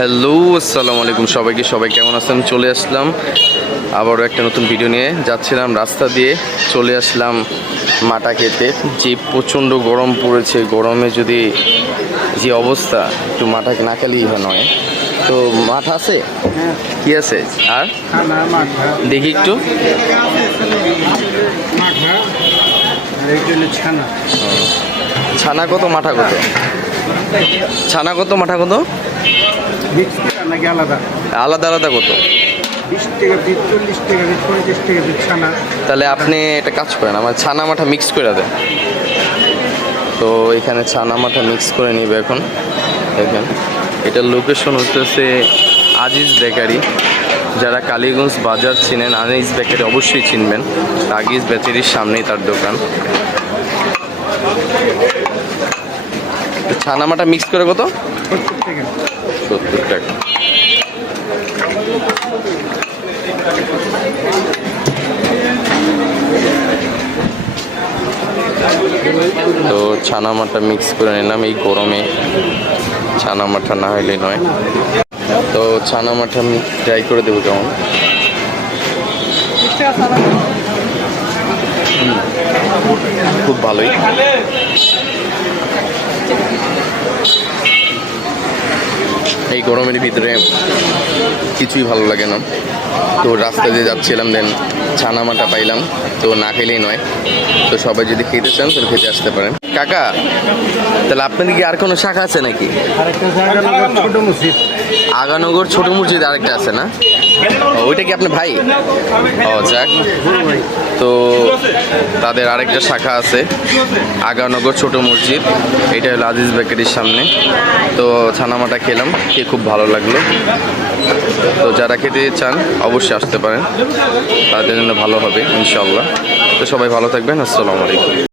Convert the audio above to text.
Hello, আসসালামু আলাইকুম সবাইকে। সবাই কেমন আছেন? চলে আসলাম আবারও একটা নতুন ভিডিও নিয়ে। যাচ্ছিলাম রাস্তা দিয়ে, চলে আসলাম মাঠা খেতে। যে প্রচণ্ড গরম পড়েছে, গরমে যদি যে অবস্থা, একটু মাঠা না খেলেই নয়। তো মাঠ আছে, কি আছে আর দেখি একটু। ছানা কত, মাঠা কত? ছানা কত, মাঠা কত? আলাদা আলাদা কত? 20 টাকা পিস, 40 টাকা পিস, 50 টাকা পিস ছানা। তাহলে আপনি একটা কাজ করেন, আমার ছানা মাঠা মিক্স করে দেন। তো এখানে ছানা মাঠা মিক্স করে নিবে এখন। দেখেন, এটার লোকেশন হচ্ছে আজিজ বেকারি। যারা কালীগঞ্জ বাজার চিনেন, আজিজ বেকারি অবশ্যই চিনবেন। আজিজ বেকারির সামনেই তার দোকান। ছানা মাঠা মিক্স করে কত? 70 টাকা। তো ছানা মাঠা মিক্স করে নিলাম। এই গরমে ছানা মাঠা না হইলে নয়। তো ছানা মাঠা আমি ট্রাই করে দেবো কেমন। খুব ভালোই। এই গরমের ভিতরে কিছুই ভালো লাগে না। তো রাস্তা দিয়ে যাচ্ছিলাম, দেন ছানা মাঠা পাইলাম। তো না খেলেই নয়। তো সবাই যদি খেতে চান তাহলে খেতে আসতে পারেন। কাকা, তাহলে আপনাদের কি আর কোনো শাখা আছে নাকি? আগানগর ছোট মসজিদ আরেকটা আছে না? ওইটা কি আপনার ভাই? ও যাক। তো তাদের আরেকটা শাখা আছে আগানগর ছোট মসজিদ। এটা হলো আজিজ বেকারির সামনে। তো ছানা মাঠা খেলাম, খেয়ে খুব ভালো লাগলো। তো যারা খেতে চান অবশ্যই আসতে পারেন, তাদের জন্য ভালো হবে ইনশাল্লাহ। তো সবাই ভালো থাকবেন। আসসালামু আলাইকুম।